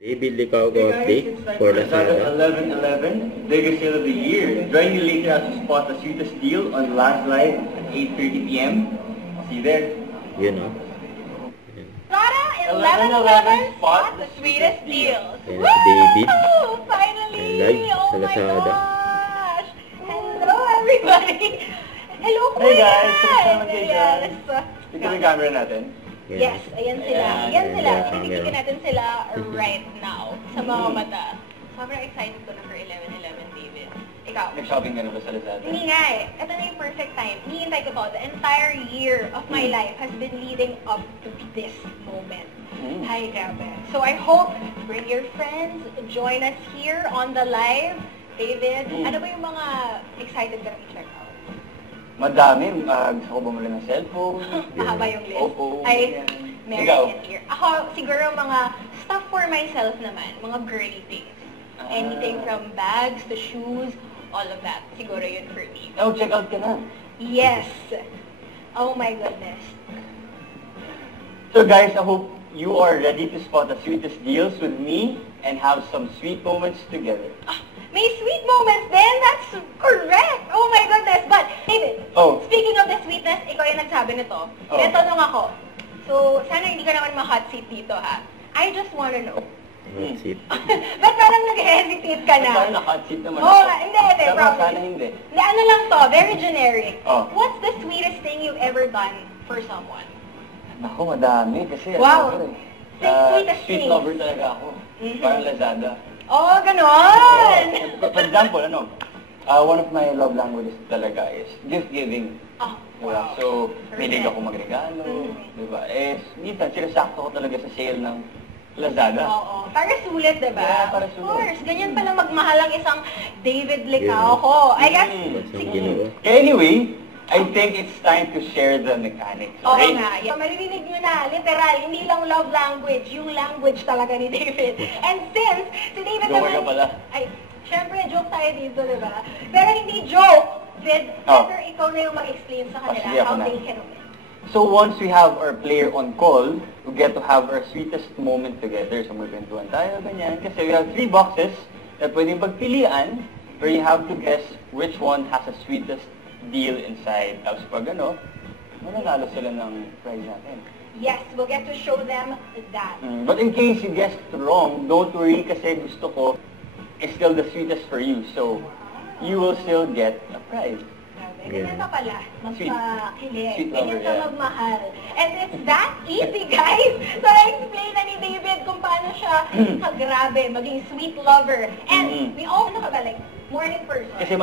David Licao update for Lazada. 11/11, biggest sale of the year. Join me later as we spot the sweetest deal on Last Live at 8:30 p.m. See you there. You know. Lazada 11/11 spot the sweetest deals. Ayan si David. Woo! Finally! Live Oh sa my Lazada. gosh! Hello everybody! Hello Hey Kuya! guys! Kumusta naman kayo dyan? Yes! Ito yung camera natin. Yes, ayan sila. Ayan, Ayan sila. ayan, Tinitikin ayan. natin sila right now sa mga mata. Sobrang excited ko na for 11/11, David. Ikaw? Nag-shopping ka na ba sa Lazada? Hindi nga eh. Ito na yung perfect time. Hinihintay ko to. The entire year of my life has been leading up to this moment. Hi, grabe. So I hope, bring your friends, join us here on the live. David, ano ba yung mga excited ka na i-check out? Madami. Gusto ko bumili ng cellphone. Mahaba yung list. Oppo. Ay, yan. Mary Ikaw? and here. Ako, siguro mga stuff for myself naman. Mga girly things. Anything from bags to shoes, all of that. Siguro yun for me. Oh, check out ka na. Yes! Oh my goodness. So guys, I hope you are ready to spot the sweetest deals with me and have some sweet moments together. May sweet moments din? That's correct! Oh my goodness! But, David, speaking of the sweetness, ikaw yung nagsabi nito. May tanong ako. So, sana hindi ka naman ma-hot seat dito, ha? I just wanna know. Hot seat. Ba't parang nag-hesitate ka na? Parang na-hot seat naman Oh, hindi, Pero promise. sana hindi. Hindi, ano lang to, very generic. Oh. What's the sweetest thing you've ever done for someone? Naku, madami. Kasi Wow. Sweetest sweet things. lover talaga ako. Parang Lazada. Oh, ganon! For example, one of my love languages talaga is gift giving. Oh, Diba? wow. So, mahilig Perfect. ako magregalo. Diba? Minsan, sinasakto ko talaga sa sale ng Lazada. Oo. Para sulit, diba? Yeah, para Of sulit. course. Ganyan pala magmahal ang isang David Licao ko. I guess, Ang ginoo. Anyway, I think it's time to share the mechanics. oo Right? nga. Yeah. Maririnig nyo na, literal, hindi lang love language, yung language talaga ni David. And since si David Joker ka pala. Ay, syempre, joke tayo dito, diba? Pero hindi joke. Vid, better ikaw na yung mag-explain sa kanila Sige, ako how na. they can win. So once we have our player on call, we get to have our sweetest moment together. So magkwentuhan tayo, ganyan. Kasi we have 3 boxes na pwedeng pagpilian where you have to guess which one has the sweetest deal inside. Tapos pag mananalo sila ng prize natin. Yes, we'll get to show them that. But in case you guessed wrong, don't worry kasi gusto ko is still the sweetest for you. So you will still get a prize. Ganyan ka pala, Sweet. magpakilig. Sweet Ganyan lover, ka yeah. magmahal. And it's that easy, guys. So, na-explain na ni David kung paano siya kagrabe, maging sweet lover. And we all, ano ka ba, like, morning person. Kasi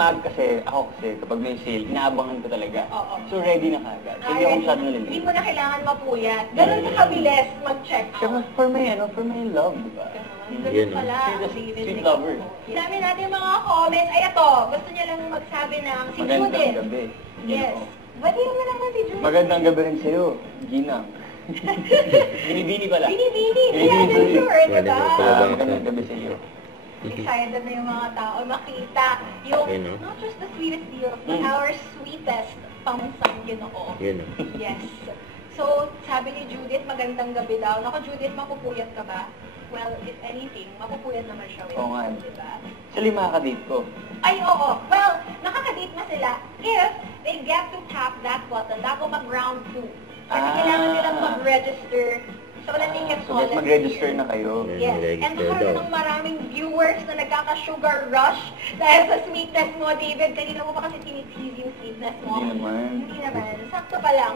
ako kapag may sale, inaabangan ko talaga. Oo. So ready na kagad. So hindi ako masyado Hindi nalilito. mo na kailangan mapuyat. Ganun ka kabilis mag-check Saka out. for my love, di ba? Ganun Yun, pala. Sweet David sweet Licao. lover. Dami natin yung mga comments. Ay, ito. Gusto niya lang magsabi ng si Magandang Judith. gabi. Yes. Oo. Batiyan mo naman si Judith. Magandang gabi rin sa'yo, Ginang. Binibini pala. Binibini. Binibini Yeah, for you. sure. Diba? Magandang gabi sa iyo. Excited na yung mga tao makita yung Ayun, no? not just the sweetest deal, but our sweetest pamansang ginoo. Yun. Yes. So, sabi ni Judith, magandang gabi daw. Naku, Judith, mapupuyat ka ba? Well, if anything, mapupuyat naman siya. Oo nga. Diba? Sila yung mga kadate ko. Ay, oo. Well, nakakadate na sila if they get to tap that button bago mag-round 2. Kasi kailangan nilang mag-register. So, wala ticket So guys, mag-register na kayo. Yes. And Register nakaroon daw. ng maraming viewers na nagkaka-sugar rush dahil sa sweetness mo, David. Kanina mo pa kasi tinitease yung sweetness mo. Hindi naman. Hindi naman. Sakto pa lang.